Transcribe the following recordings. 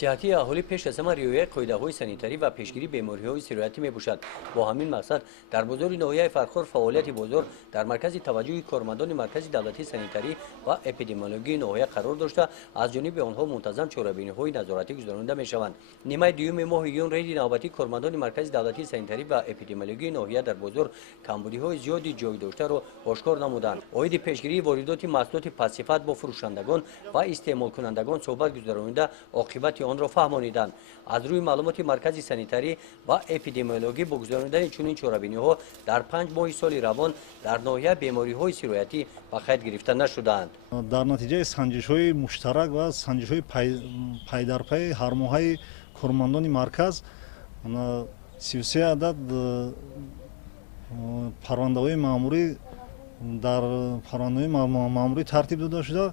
صحتی اهالی پیش از همه رعایت قاعده‌های سانیتاری و پیشگیری بیماری‌های سیرویتی میباشد. با همین مقصد در بازار ناحیه فرخار فعالیت بازار در مرکز توجه کارمندان مرکز دولتی سانیتاری و اپیدمیولوژی ناحیه قرار داشته از جانب آنها منتظم چاره‌بینی‌های نظارتی گذرانده میشوند. نیمه دوم ماه یون رید نوبتی کارمندان مرکز دولتی سانیتاری و اپیدمیولوژی ناحیه در بازار کمبودی‌های زیادی جای داشته را آشکار نمودند. عاید پیشگیری واردات محصولات پس‌صفت با فروشندگان و استعمال کنندگان صحبت گذرانده عاقبت آن را فهمانیدند. از روی معلومات مرکز سانیتاری و اپیدمیولوژی با گذراندن چنین چاره‌بینی‌ها در 5 ماه سال روان در ناحیه بیماری‌های سیرویتی به قید گرفته نشدند. در نتیجه سنجش‌های مشترک و سنجش‌های پای در پای هر ماهه کارمندان مرکز 33 عدد پرونده‌های مأموری در پرونده‌های مأموری ترتیب داده شده.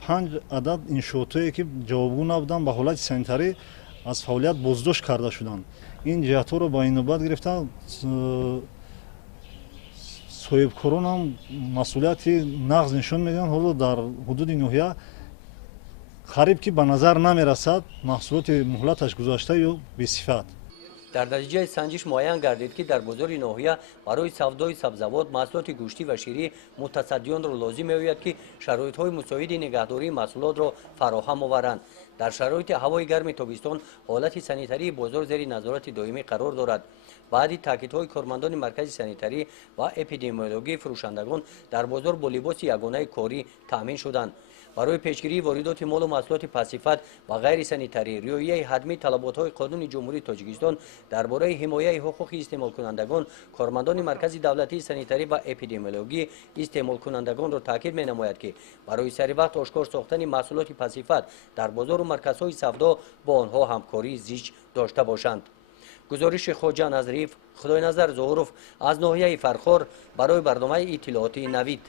5 عدد انشاءاتی که جوابگو نبودند به حالت سانیتاری از فعالیت بازداشت کرده شدند. این جهت‌ها را با این نوبت گرفتن صاحبکاران هم مسئولیتی نقض نشان میدن. حالا در حدود ناحیه قریب که به نظر نمیرسد محصولات مهلتش گذشته یا بی‌صفت. در نتیجه سنجش معین گردید که در بازار ناحیه برای سودای سبزوات، محصولات گوشتی و شیری متصدیان را لازم می‌آید که شرایط‌های مساعد نگهداری محصولات را فراهم آورند. در شرایط هوای گرم تابستان حالت سانیتاری بازار زیر نظارت دائمی قرار دارد. بعد تاکیدهای کارمندان مرکز سانیتاری و اپیدمیولوژی فروشندگان در بازار با لباس یگانه کاری تامین شدند. برای پیشگیری واردات مال و محصولات پس‌صفت و غیر سانیتاری رعایت حتمی طلبات‌های قانون جمهوری تاجیکستان درباره حمایت حقوق استعمال کنندگان کارمندان مرکز دولتی سانیتاری و اپیدمیولوژی استعمال کنندگان را تاکید می‌نماید که برای سری وقت آشکار ساختن محصولات پس‌صفت در بازار و مرکزهای سودا با آنها همکاری زیچ داشته باشند. گزارش خواجه نظریف خدای نظر ظهورов از ناحیه فرخار برای برنامه اطلاعاتی نوید.